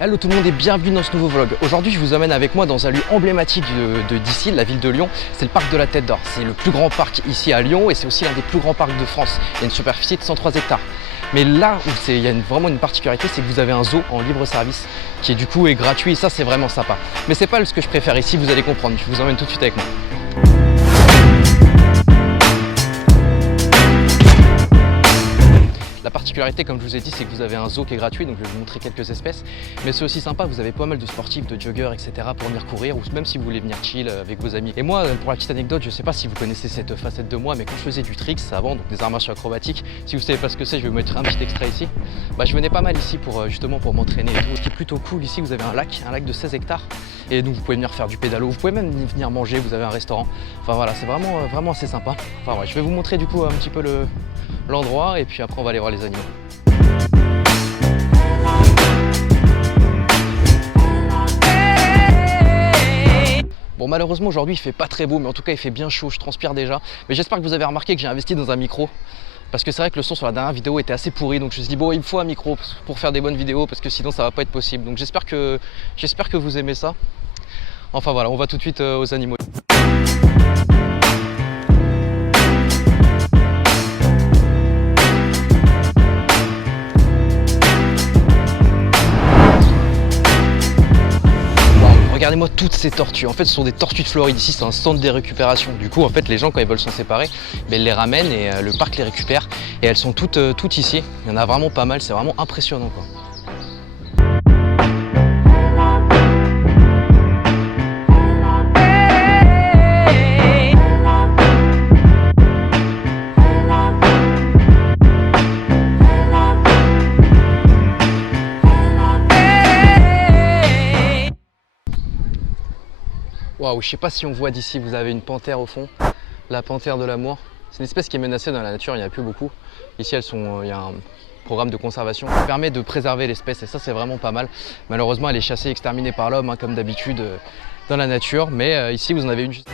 Hello tout le monde et bienvenue dans ce nouveau vlog. Aujourd'hui je vous emmène avec moi dans un lieu emblématique d'ici, la ville de Lyon. C'est le parc de la Tête d'Or. C'est le plus grand parc ici à Lyon et c'est aussi l'un des plus grands parcs de France. Il y a une superficie de 103 hectares. Mais là où il y a vraiment une particularité, c'est que vous avez un zoo en libre service qui du coup est gratuit et ça c'est vraiment sympa. Mais c'est pas ce que je préfère ici, vous allez comprendre. Je vous emmène tout de suite avec moi. La particularité, comme je vous ai dit, c'est que vous avez un zoo qui est gratuit, donc je vais vous montrer quelques espèces. Mais c'est aussi sympa, vous avez pas mal de sportifs, de joggers, etc. pour venir courir, ou même si vous voulez venir chill avec vos amis. Et moi, pour la petite anecdote, je sais pas si vous connaissez cette facette de moi, mais quand je faisais du tricks avant, donc des arts martiaux acrobatiques, si vous savez pas ce que c'est, je vais vous mettre un petit extrait ici. Je venais pas mal ici pour justement pour m'entraîner et tout. Ce qui est plutôt cool ici, vous avez un lac de 16 hectares. Et donc vous pouvez venir faire du pédalo, vous pouvez même venir manger, vous avez un restaurant. Enfin voilà, c'est vraiment assez sympa. Enfin ouais, je vais vous montrer du coup un petit peu l'endroit et puis après on va aller voir les animaux. Bon, malheureusement aujourd'hui il fait pas très beau, mais en tout cas il fait bien chaud, je transpire déjà. Mais j'espère que vous avez remarqué que j'ai investi dans un micro. Parce que c'est vrai que le son sur la dernière vidéo était assez pourri, donc je me suis dit bon, il me faut un micro pour faire des bonnes vidéos parce que sinon ça va pas être possible. Donc j'espère que vous aimez ça. Enfin voilà, on va tout de suite aux animaux. Regardez-moi toutes ces tortues. En fait, ce sont des tortues de Floride. Ici, c'est un centre de récupération. Du coup, en fait, les gens, quand ils veulent s'en séparer, elles les ramènent et le parc les récupère. Et elles sont toutes ici. Il y en a vraiment pas mal. C'est vraiment impressionnant, quoi. Waouh, je sais pas si on voit d'ici, vous avez une panthère au fond, la panthère de l'amour. C'est une espèce qui est menacée dans la nature, il n'y en a plus beaucoup. Ici, il y a un programme de conservation qui permet de préserver l'espèce et ça, c'est vraiment pas mal. Malheureusement, elle est chassée, exterminée par l'homme, comme d'habitude dans la nature. Mais ici, vous en avez une juste.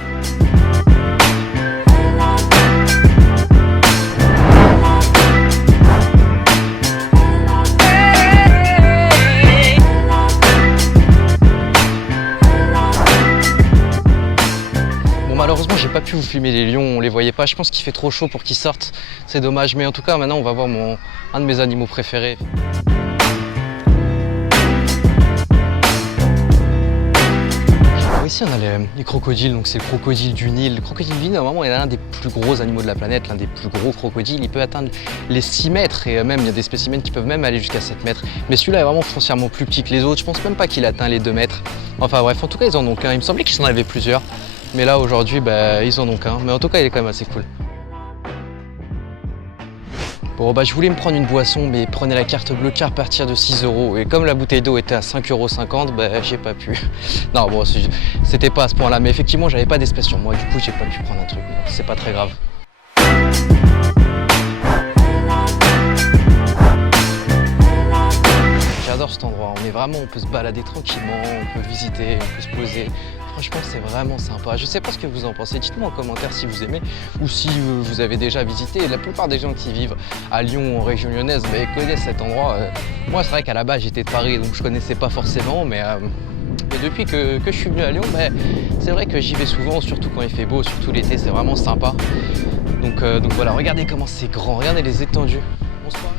Malheureusement, j'ai pas pu vous filmer les lions, on les voyait pas. Je pense qu'il fait trop chaud pour qu'ils sortent. C'est dommage, mais en tout cas, maintenant, on va voir un de mes animaux préférés. Ici, on a les crocodiles, donc c'est le crocodile du Nil. Le crocodile du Nil, normalement, est l'un des plus gros animaux de la planète, l'un des plus gros crocodiles. Il peut atteindre les 6 mètres et même, il y a des spécimens qui peuvent même aller jusqu'à 7 mètres. Mais celui-là est vraiment foncièrement plus petit que les autres. Je pense même pas qu'il atteint les 2 mètres. Enfin bref, en tout cas, ils en ont qu'un. Il me semblait qu'ils en avaient plusieurs. Mais là aujourd'hui, ils en ont qu'un. Mais en tout cas, il est quand même assez cool. Bon, je voulais me prendre une boisson, mais prenez la carte bleue car à partir de 6 €. Et comme la bouteille d'eau était à 5,50 €, j'ai pas pu. Non, bon, c'était pas à ce point-là. Mais effectivement, j'avais pas d'espèce sur moi. Du coup, j'ai pas pu prendre un truc. C'est pas très grave. J'adore cet endroit. On peut se balader tranquillement, on peut visiter, on peut se poser. Franchement, c'est vraiment sympa. Je sais pas ce que vous en pensez. Dites-moi en commentaire si vous aimez ou si vous avez déjà visité. La plupart des gens qui vivent à Lyon, en région lyonnaise, connaissent cet endroit. Moi, c'est vrai qu'à la base, j'étais de Paris, donc je connaissais pas forcément. Mais depuis que je suis venu à Lyon, c'est vrai que j'y vais souvent, surtout quand il fait beau, surtout l'été, c'est vraiment sympa. Donc voilà, regardez comment c'est grand. Regardez les étendues. Bonsoir.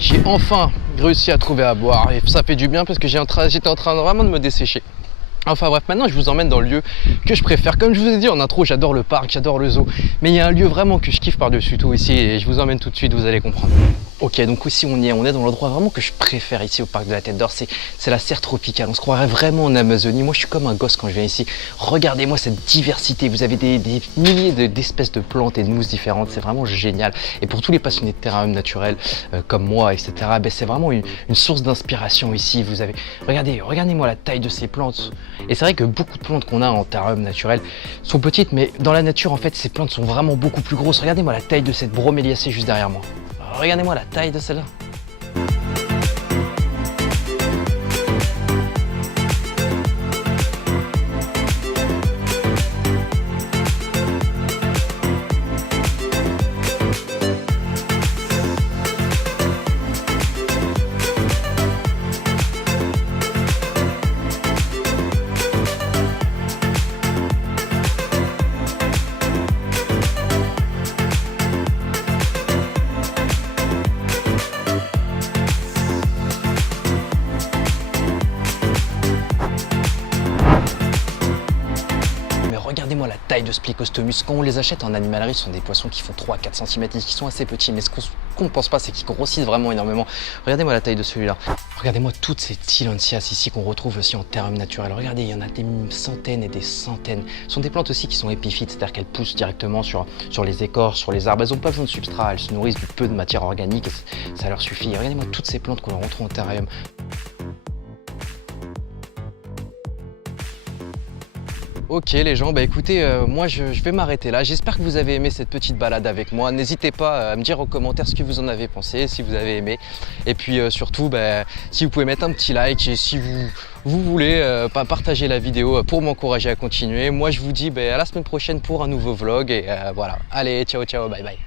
J'ai enfin réussi à trouver à boire et ça fait du bien parce que j'étais en train vraiment de me dessécher. Enfin bref, maintenant je vous emmène dans le lieu que je préfère. Comme je vous ai dit en intro, j'adore le parc, j'adore le zoo. Mais il y a un lieu vraiment que je kiffe par-dessus tout ici et je vous emmène tout de suite, vous allez comprendre. Ok, donc ici on est dans l'endroit vraiment que je préfère ici au parc de la Tête d'Or, c'est la serre tropicale. On se croirait vraiment en Amazonie. Moi je suis comme un gosse quand je viens ici. Regardez-moi cette diversité, vous avez des milliers d'espèces de plantes et de mousses différentes, c'est vraiment génial. Et pour tous les passionnés de terrarium naturel comme moi, etc., c'est vraiment une source d'inspiration ici. Vous avez, regardez-moi la taille de ces plantes. Et c'est vrai que beaucoup de plantes qu'on a en terrarium naturel sont petites, mais dans la nature en fait ces plantes sont vraiment beaucoup plus grosses. Regardez-moi la taille de cette broméliacée juste derrière moi. Regardez-moi la taille de celle-là. la taille de ce Plicostomus. Quand on les achète en animalerie, ce sont des poissons qui font 3-4 cm et qui sont assez petits. Mais ce qu'on ne pense pas, c'est qu'ils grossissent vraiment énormément. Regardez-moi la taille de celui-là. Regardez-moi toutes ces tillandsias ici qu'on retrouve aussi en terrain naturel. Regardez, il y en a des centaines et des centaines. Ce sont des plantes aussi qui sont épiphytes, c'est-à-dire qu'elles poussent directement sur les écorces, sur les arbres. Elles n'ont pas besoin de substrat, elles se nourrissent du peu de matière organique et ça leur suffit. Regardez-moi toutes ces plantes qu'on retrouve en terrarium. Ok les gens, bah écoutez, moi je vais m'arrêter là. J'espère que vous avez aimé cette petite balade avec moi. N'hésitez pas à me dire en commentaire ce que vous en avez pensé, si vous avez aimé. Et puis surtout, bah, si vous pouvez mettre un petit like et si vous voulez partager la vidéo pour m'encourager à continuer. Moi je vous dis bah, à la semaine prochaine pour un nouveau vlog et voilà. Allez, ciao ciao, bye bye.